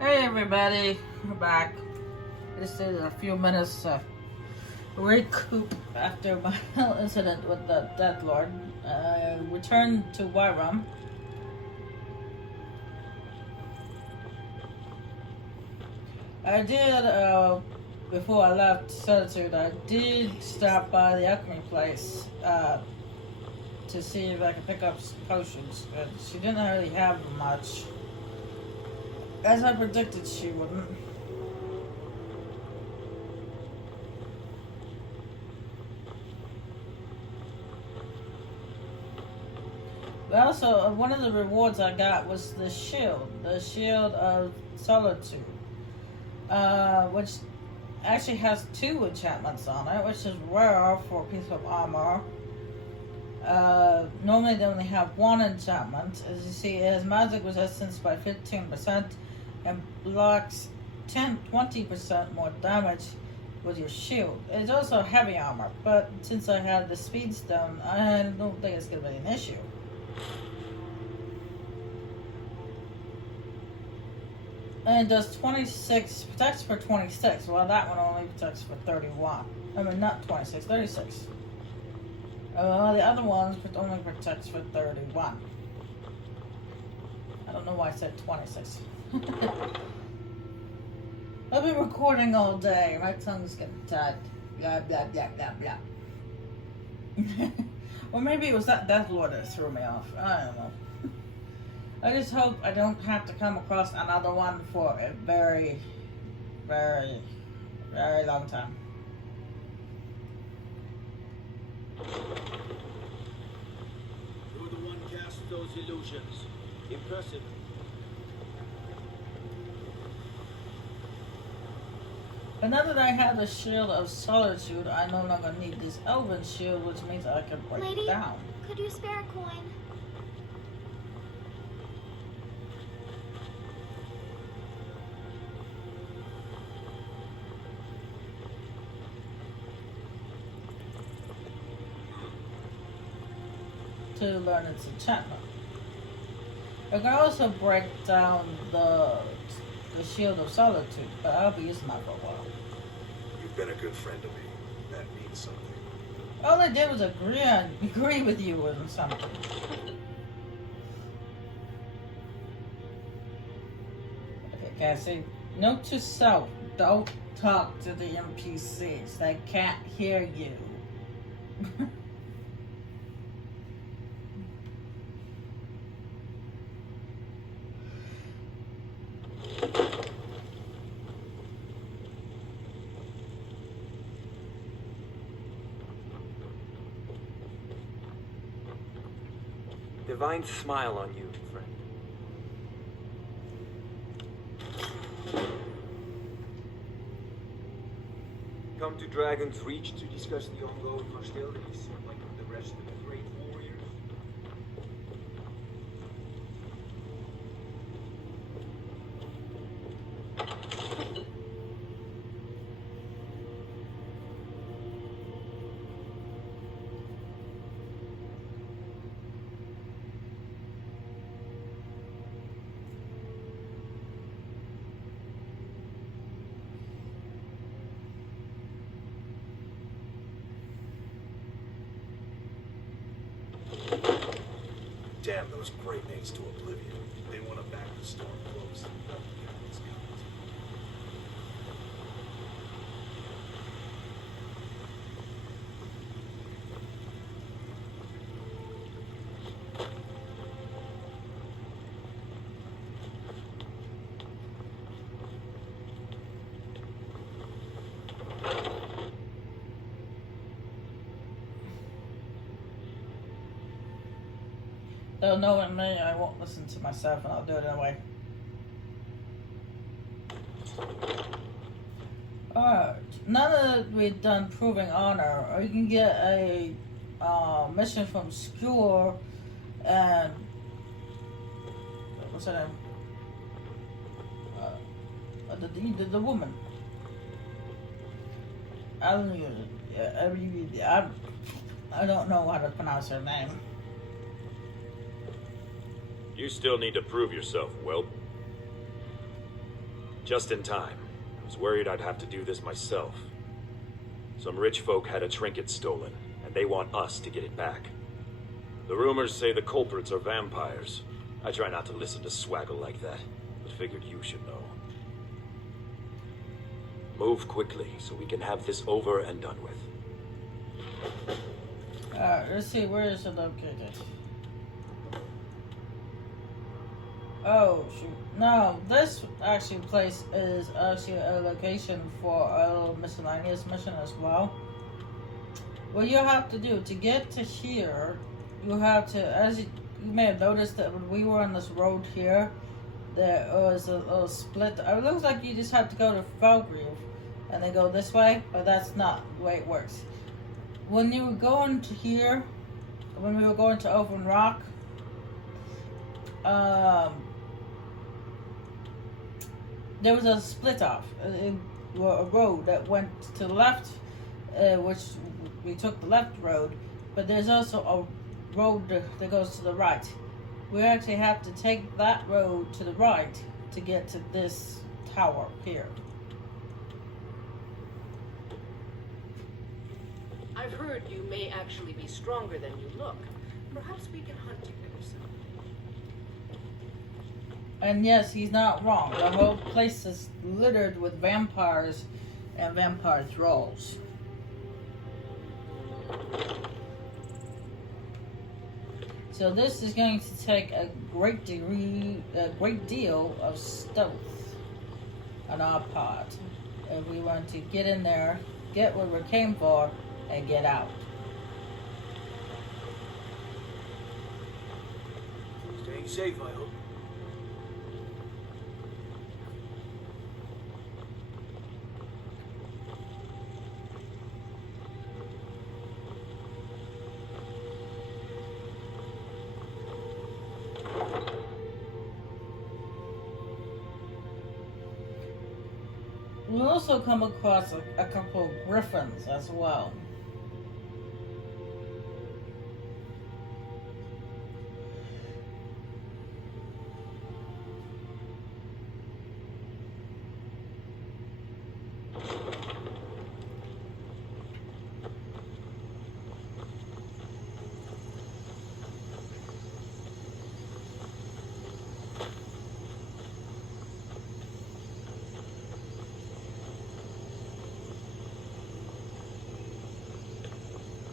Hey everybody, we're back. Just did a few minutes to recoup after my incident with the Death Lord. I returned to Wyram. I did, before I left Solitude, I did stop by the alchemy place to see if I could pick up some potions, but she didn't really have much. As I predicted she wouldn't. But also, one of the rewards I got was the Shield of Solitude, which actually has 2 enchantments on it, which is rare for a piece of armor. Normally they only have 1 enchantment. As you see, it has magic resistance by 15% and blocks 20% more damage with your shield. It's also heavy armor, but since I have the speed stone, I don't think it's going to be an issue. And it does 26, protects for 26, while that one only protects for 31. I mean, not 26, 36. The other ones only protects for 31. I don't know why I said 26. I've been recording all day. My tongue's getting tied. Blah, blah, blah, blah, blah. Or maybe it was that Death Lord that threw me off. I don't know. I just hope I don't have to come across another one for a very, very, very long time. You're the one cast those illusions. Impressive. But now that I have the Shield of Solitude, I no longer need this Elven Shield, which means I can break it down. Could you spare a coin? To learn its enchantment. I can also break down the Shield of Solitude, but I'll be using that for a while. You've been a good friend to me. That means something. All I did was agree with you on something. Okay, Cassie. Note to self: don't talk to the NPCs. They can't hear you. Divine smile on you, friend. Come to Dragon's Reach to discuss the ongoing hostilities, like the rest of the great warriors. Damn those Grey Maids to oblivion. They want to back the storm close. Though knowing me, I won't listen to myself and I'll do it anyway. Alright, now that we've done Proving Honor, you can get a mission from Skewer and what's her name? The woman. I don't know how to pronounce her name. You still need to prove yourself, Whelp. Just in time. I was worried I'd have to do this myself. Some rich folk had a trinket stolen, and they want us to get it back. The rumors say the culprits are vampires. I try not to listen to swaggle like that, but figured you should know. Move quickly so we can have this over and done with. Let's see, where is it located? Oh, shoot. No, this actually place is actually a location for a little miscellaneous mission as well. What you have to do to get to here, you have to, as you may have noticed that when we were on this road here, there was a little split. It looks like you just have to go to Falgrave and then go this way, but that's not the way it works. When you were going to here, when we were going to Open Rock, there was a split off, a road that went to the left, which we took the left road, but there's also a road that goes to the right. We actually have to take that road to the right to get to this tower here. I've heard you may actually be stronger than you look. Perhaps we can hunt together soon. And yes, he's not wrong. The whole place is littered with vampires and vampire thralls. So this is going to take a great deal of stealth on our part if we want to get in there, get what we came for, and get out. Staying safe, I hope. We'll also come across a couple of griffins as well.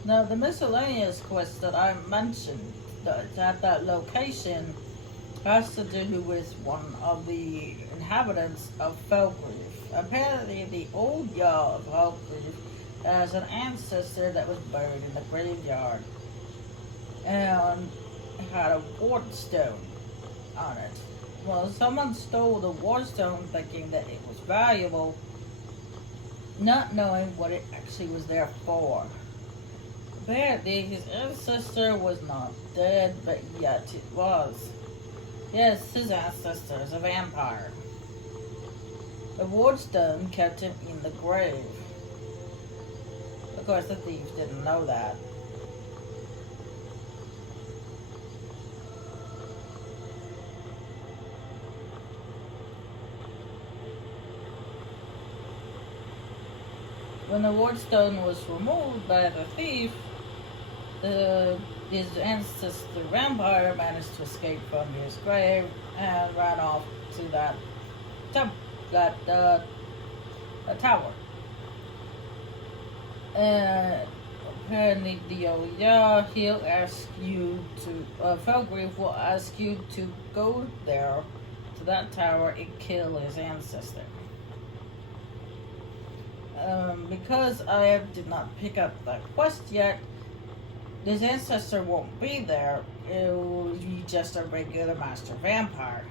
Now, the miscellaneous quest that I mentioned at that location has to do with one of the inhabitants of Felgrave. Apparently, the old Jarl of Felgrave has an ancestor that was buried in the graveyard and had a wardstone on it. Well, someone stole the wardstone thinking that it was valuable, not knowing what it actually was there for. Apparently, his ancestor was not dead, but yet it was. Yes, his ancestor is a vampire. The wardstone kept him in the grave. Of course, the thief didn't know that. When the wardstone was removed by the thief, his ancestor vampire managed to escape from his grave and ran off to that tower. Apparently, the old Jarl, he'll ask you to, Felgrave will ask you to go there to that tower and kill his ancestor. Because I did not pick up that quest yet, his ancestor won't be there. It will be just a regular master vampire.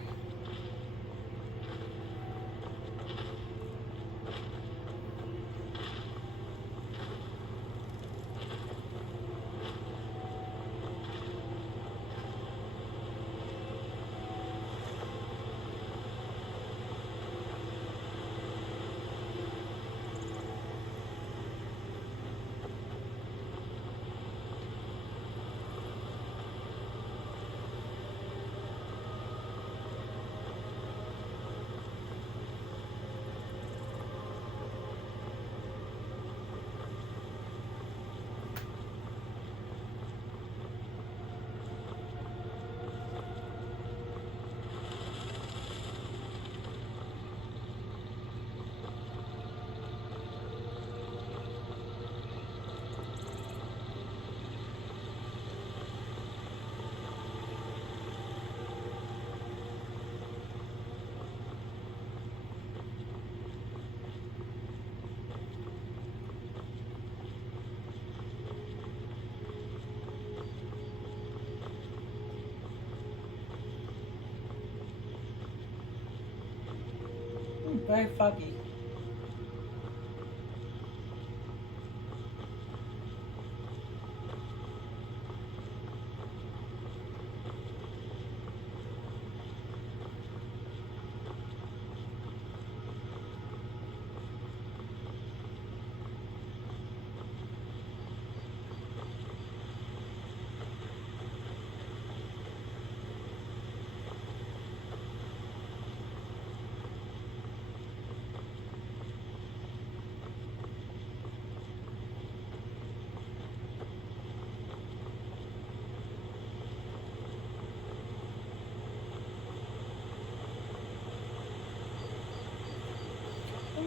Very foggy.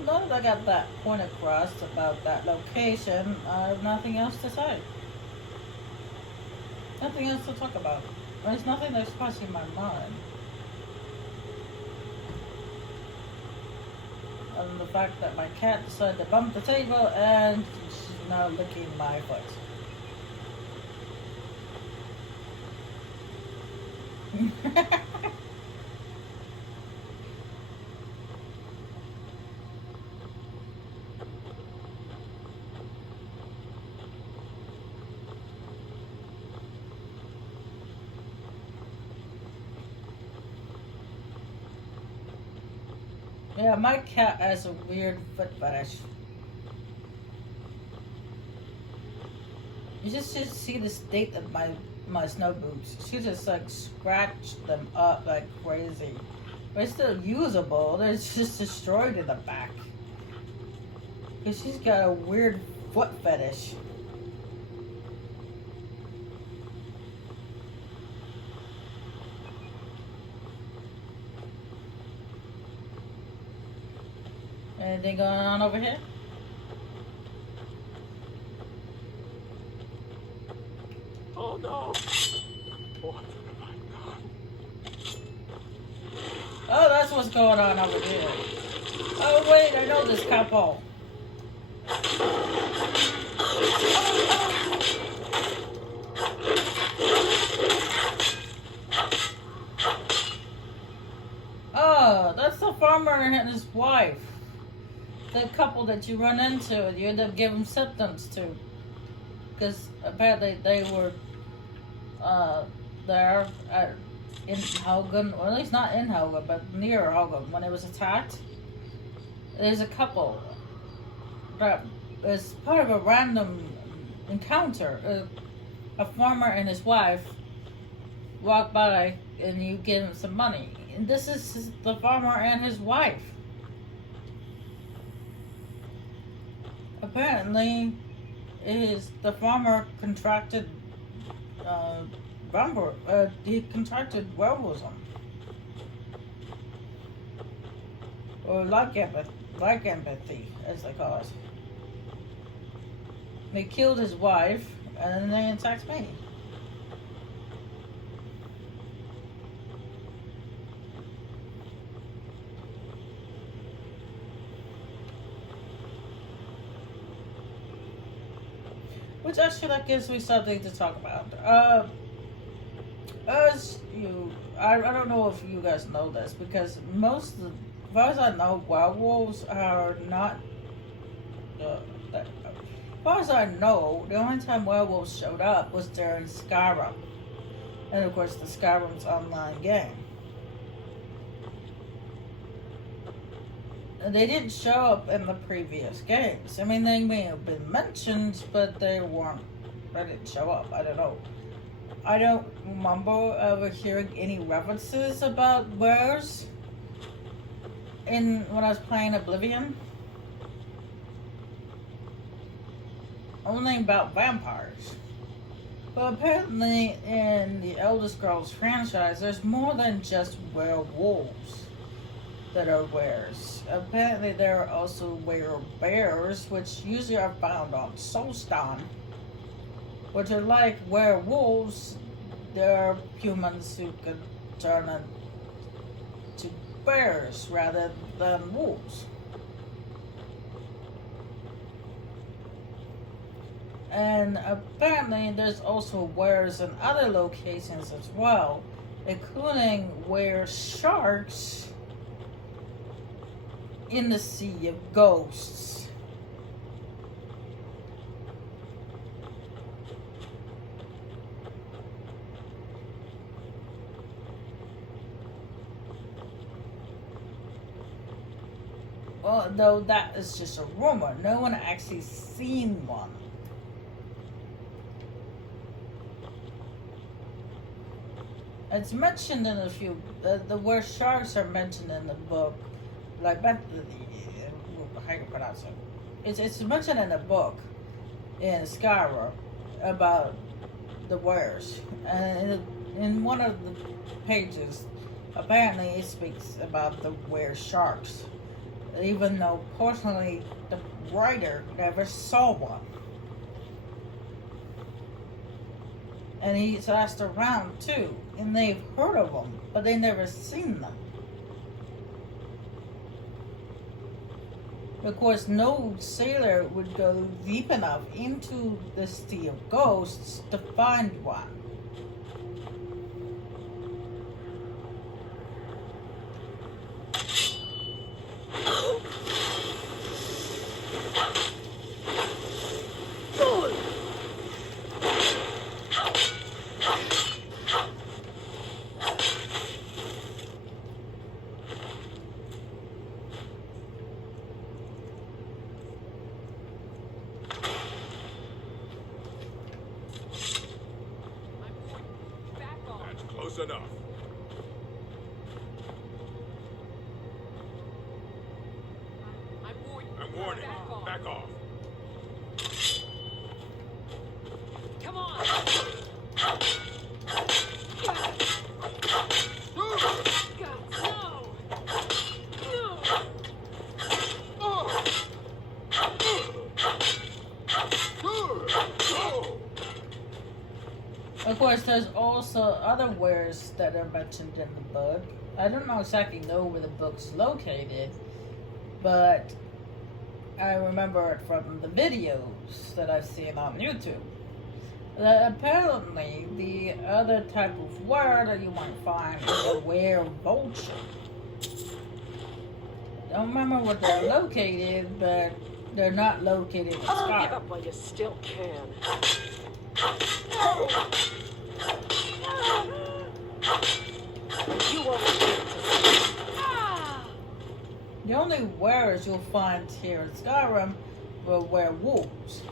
Now that I got that point across about that location, I have nothing else to say. Nothing else to talk about. There's nothing that's crossing my mind. Other than the fact that my cat decided to bump the table and she's now licking my foot. Yeah, my cat has a weird foot fetish. You just should see the state of my snow boots. She just like scratched them up like crazy. They're still usable. They're just destroyed in the back. Because she's got a weird foot fetish. Anything going on over here? Oh no! What have I done? Oh, that's what's going on over here. Oh wait, I know this couple. Oh, that's the farmer and his wife. The couple that you run into and you end up giving symptoms to. Because apparently they were there in Hogan, or at least not in Hogan, but near Hogan when it was attacked. There's a couple that is part of a random encounter. A farmer and his wife walk by and you give him some money. And this is the farmer and his wife. Apparently, the farmer contracted he contracted werewolfism. Or lycanthropy, as they call it. They killed his wife, and then they attacked me. Which actually that gives me something to talk about. I don't know if you guys know this, because as far as I know, werewolves are not. As far as I know, the only time werewolves showed up was during Skyrim, and of course the Skyrim's online game. They didn't show up in the previous games. I mean, they may have been mentioned, but they didn't show up. I don't know. I don't remember ever hearing any references about werewolves when I was playing Oblivion. Only about vampires. But apparently in the Elder Scrolls franchise, there's more than just werewolves that are wares. Apparently there are also werebears, which usually are found on Soulstone, which are like werewolves. They're humans who can turn into bears rather than wolves. And apparently there's also wares in other locations as well, including were sharks in the Sea of Ghosts. Although that is just a rumor, no one actually seen one. It's mentioned in a few, the word sharks are mentioned in the book, like, how you pronounce it? It's mentioned in a book in Skyrim about the wares. And in one of the pages, apparently it speaks about the were sharks, even though personally the writer never saw one. And he's asked around too, and they've heard of them, but they never seen them. Of course, no sailor would go deep enough into the Sea of Ghosts to find one. Close enough. I'm warning. Back off. Come on! Of course, there's also other wares that are mentioned in the book. I don't exactly know where the book's located, but I remember it from the videos that I've seen on YouTube. Apparently, the other type of ware that you might find is a were vulture. Don't remember where they're located, but they're not located in Skyrim. Give up while you still can. You won't be able to. The only wares you'll find here in Skyrim were werewolves.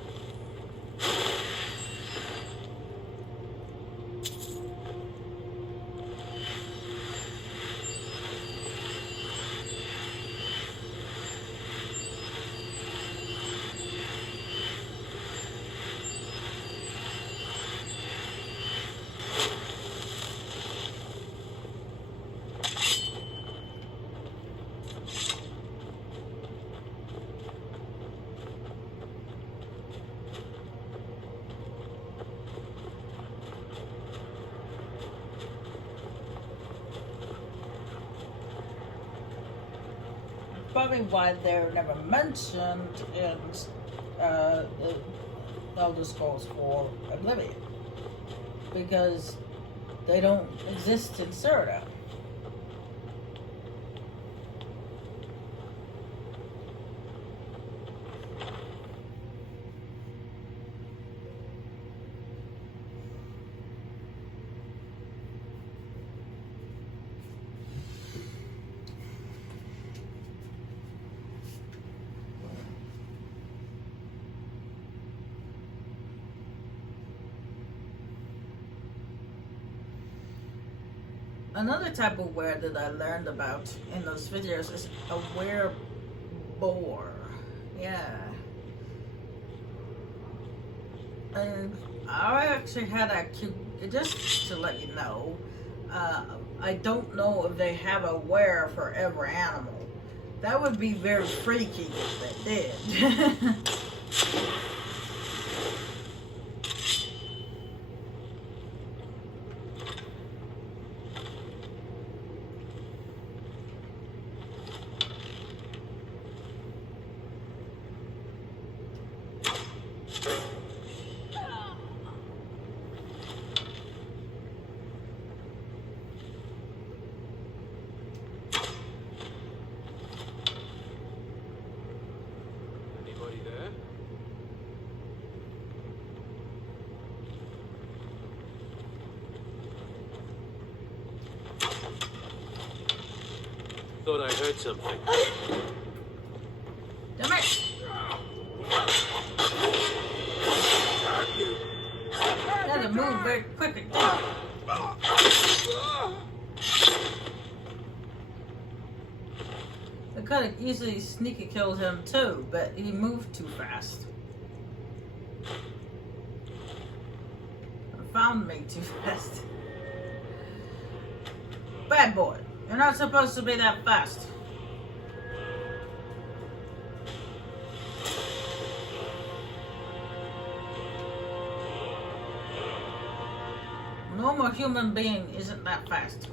Probably why they're never mentioned in the Elder Scrolls 4 Oblivion, because they don't exist in Cyrodiil. Another type of were that I learned about in those videos is a were-boar. Yeah. And I actually had a cute, just to let you know, I don't know if they have a were for every animal. That would be very freaky if they did. Thought I heard something. Damn it! Gotta move very quickly. I could have easily sneaky killed him too, but he moved too fast. Found me too fast. Bad boy, you're not supposed to be that fast. A normal human being isn't that fast.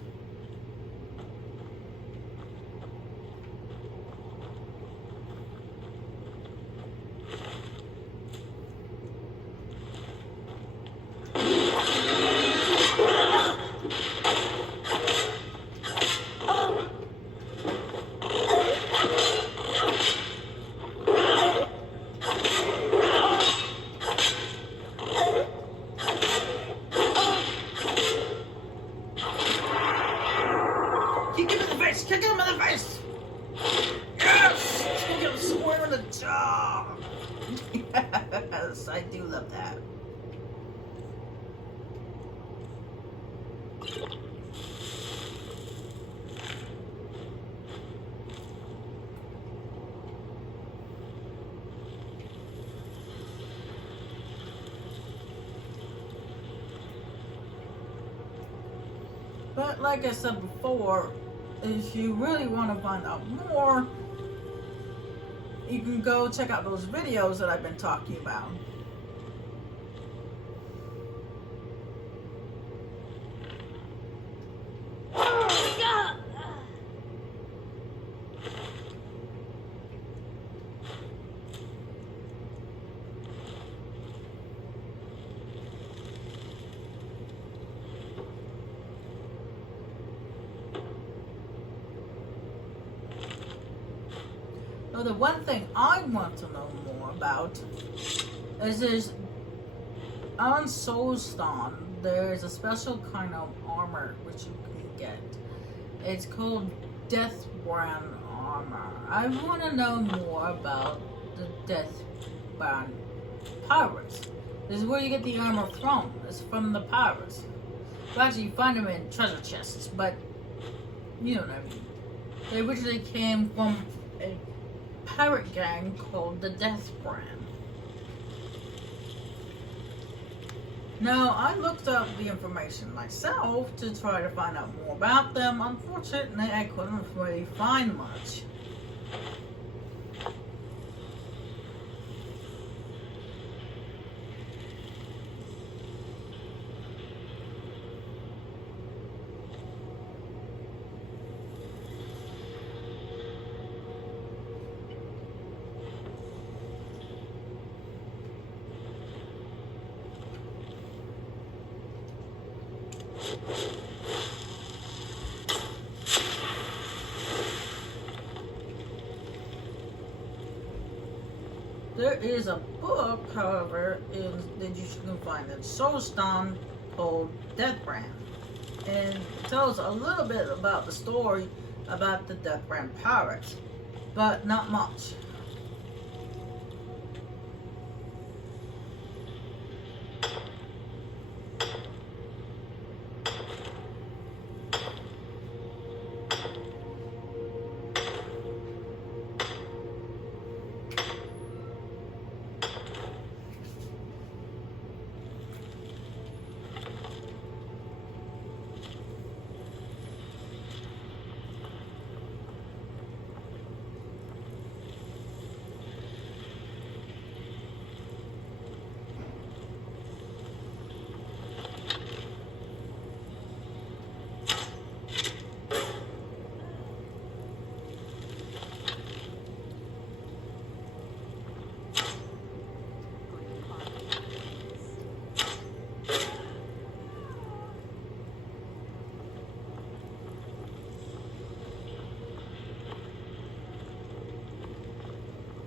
Kick him in the face! Kick him in the face! Yes! Kick him square in the jaw! Yes, I do love that. But like I said before, if you really want to find out more, you can go check out those videos that I've been talking about. So the one thing I want to know more about is this on Soulstone, there's a special kind of armor which you can get. It's called Death Brand armor. I want to know more about the Death Brand pirates. This is where you get the armor from. It's from the pirates. Well, actually, you find them in treasure chests, but you know what I mean. They originally came from a pirate gang called the Death Brand. Now, I looked up the information myself to try to find out more about them. Unfortunately, I couldn't really find much. There is a book, however, that you can find in Soulstone called Death Brand. And it tells a little bit about the story about the Death Brand pirates, but not much.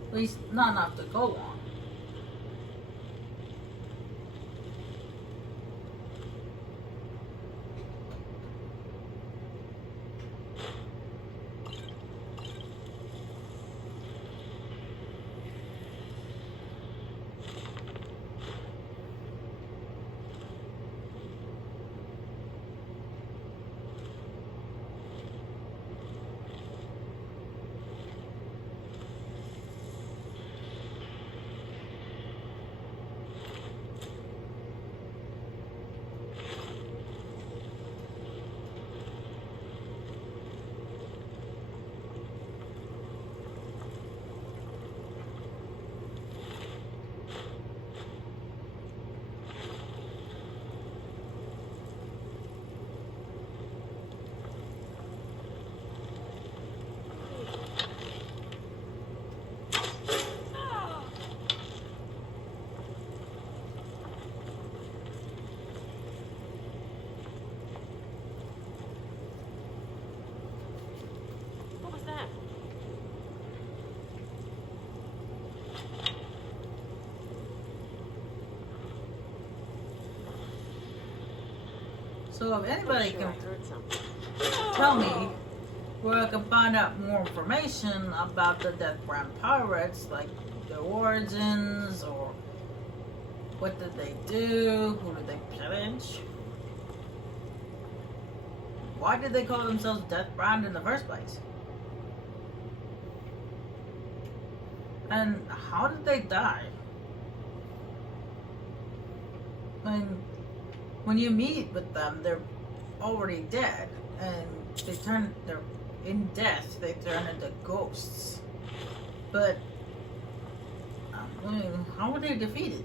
At least not enough to go on. So if anybody Sure, can I heard something. tell me where I can find out more information about the Death Brand pirates, like their origins, or what did they do, who did they pillage, why did they call themselves Death Brand in the first place, and how did they die? I mean, when you meet with them, they're already dead, and they're in death, they turn into ghosts. But, I mean, how were they defeated?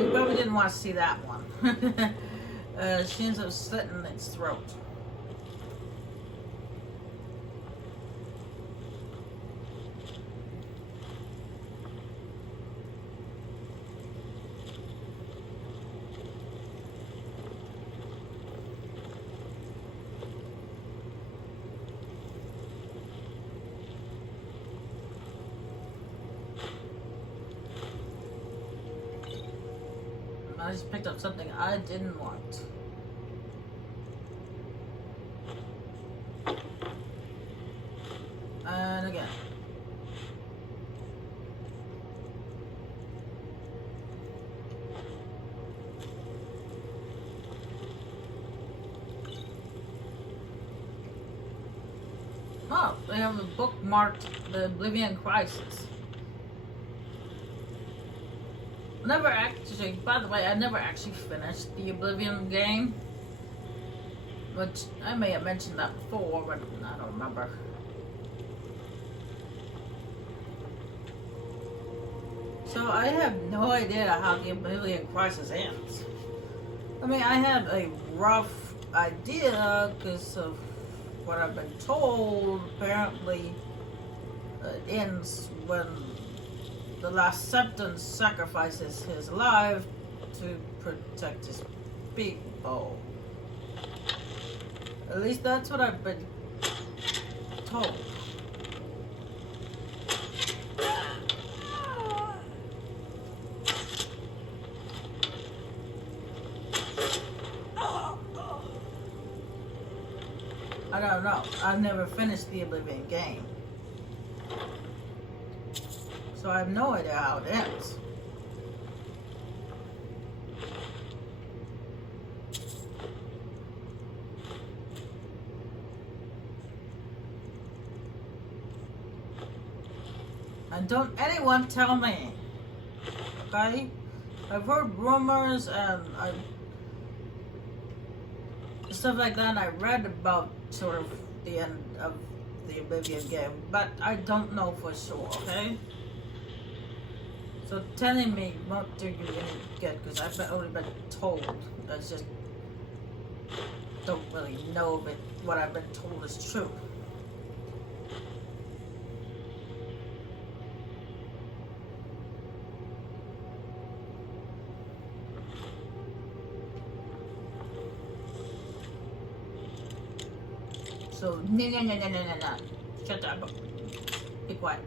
You probably didn't want to see that one. She ends up slitting its throat. I just picked up something I didn't want. And again. Oh, they have a book marked The Oblivion Crisis. Never actually, by the way, I never actually finished the Oblivion game. Which, I may have mentioned that before, but I don't remember. So I have no idea how the Oblivion Crisis ends. I mean, I have a rough idea because of what I've been told. Apparently, it ends when the last Septon sacrifices his life to protect his people. At least that's what I've been told. I don't know. I've never finished the Oblivion game. So I have no idea how it ends. And don't anyone tell me. Okay? I've heard rumors and stuff like that, and I read about sort of the end of the Oblivion game, but I don't know for sure, okay? So telling me won't do you any good, because I've only been told. I just don't really know if what I've been told is true. So, no. Shut up. Be quiet.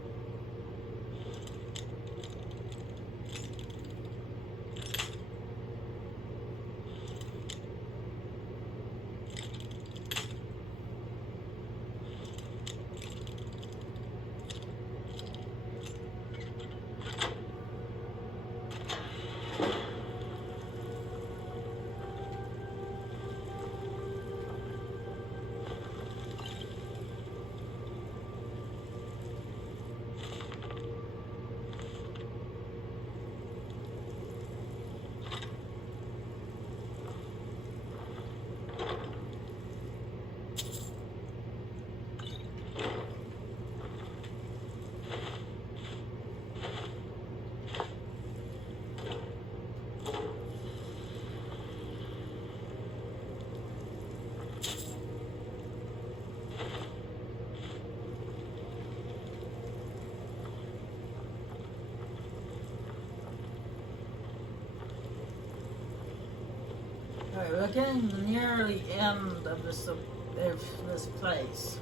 we're getting near the end of this place.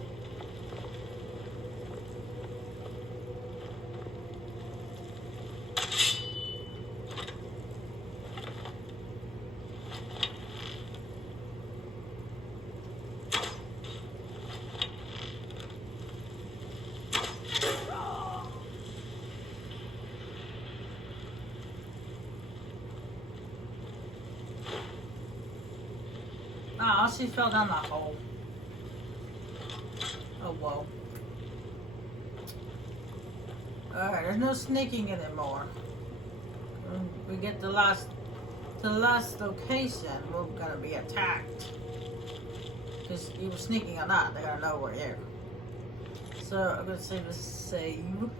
Oh, she fell down that hole. Oh, whoa. Alright, there's no sneaking anymore. When we get to the last location, we're gonna be attacked. Because you were sneaking or not, they're gonna know we're here. So, I'm gonna save the save.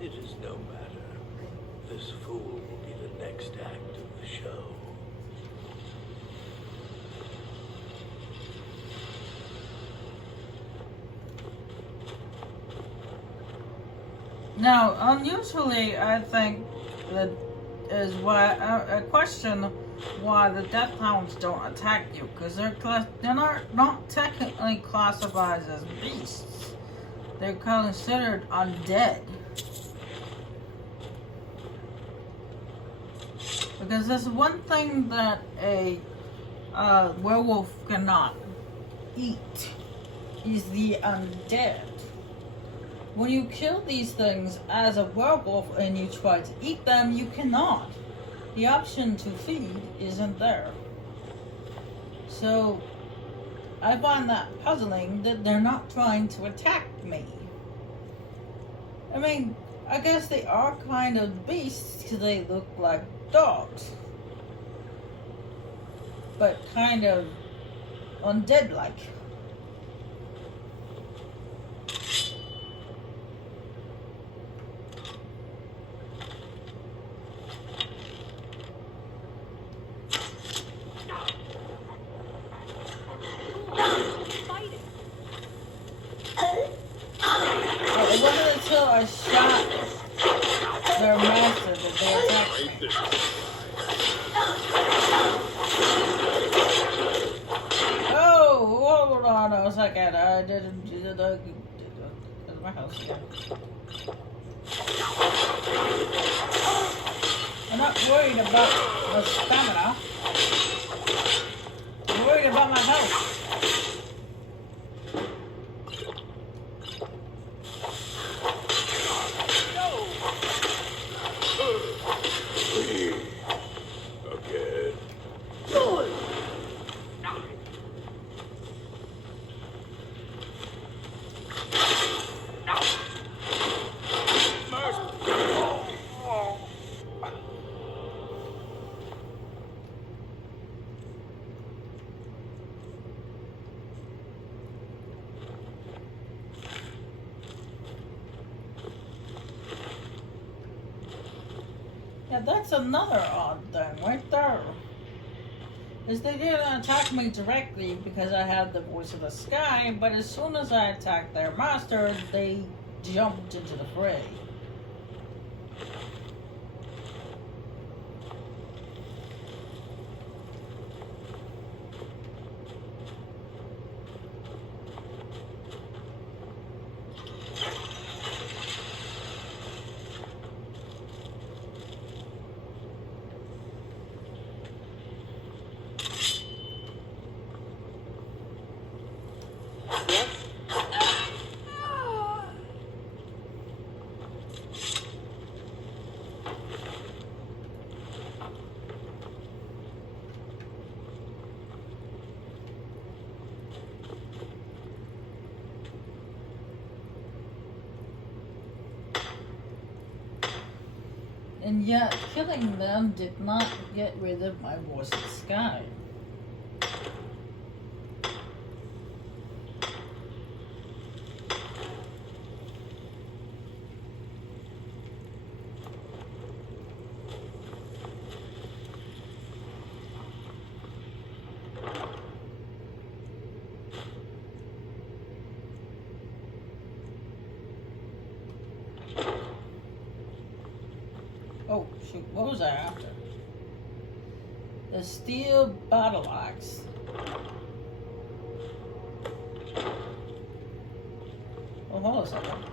It is no matter. This fool will be the next act of the show. Now, unusually, I think that is why I question why the Death Hounds don't attack you, because they're not technically classified as beasts. They're considered undead. Because there's one thing that a werewolf cannot eat is the undead. When you kill these things as a werewolf and you try to eat them, you cannot. The option to feed isn't there. So I find that puzzling that they're not trying to attack me. I mean, I guess they are kind of beasts because they look like dogs, but kind of undead-like. It wasn't until I shot their master that they attacked me. Oh, hold on a second. I didn't do the my house again. I'm not worried about the stamina. I'm worried about my health. Okay. Yeah, that's another odd thing right there. Is they didn't attack me directly because I had the voice of the sky, but as soon as I attacked their master, they jumped into the fray. And yet, killing them did not get rid of my voice of the sky. Oh, shoot. What was I after? The steel battle axe. Oh, hold on a second.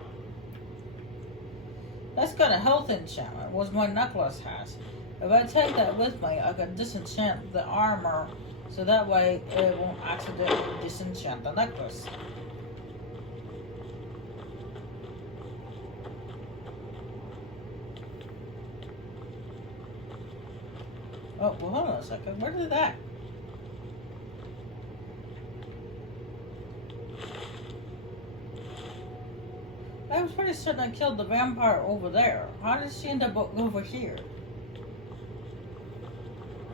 That's got a health enchantment, was my necklace has. If I take that with me, I can disenchant the armor, so that way it won't accidentally disenchant the necklace. Oh, well, hold on a second. Where did that? I was pretty certain I killed the vampire over there. How did she end up over here?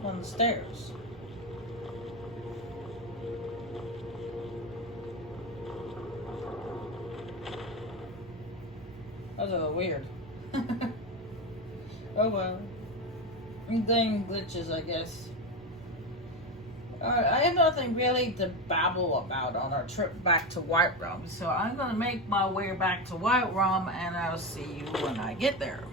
On the stairs. That was a little weird. Oh well. Dang glitches, I guess. Alright, I have nothing really to babble about on our trip back to Whiterun, so I'm gonna make my way back to Whiterun, and I'll see you when I get there.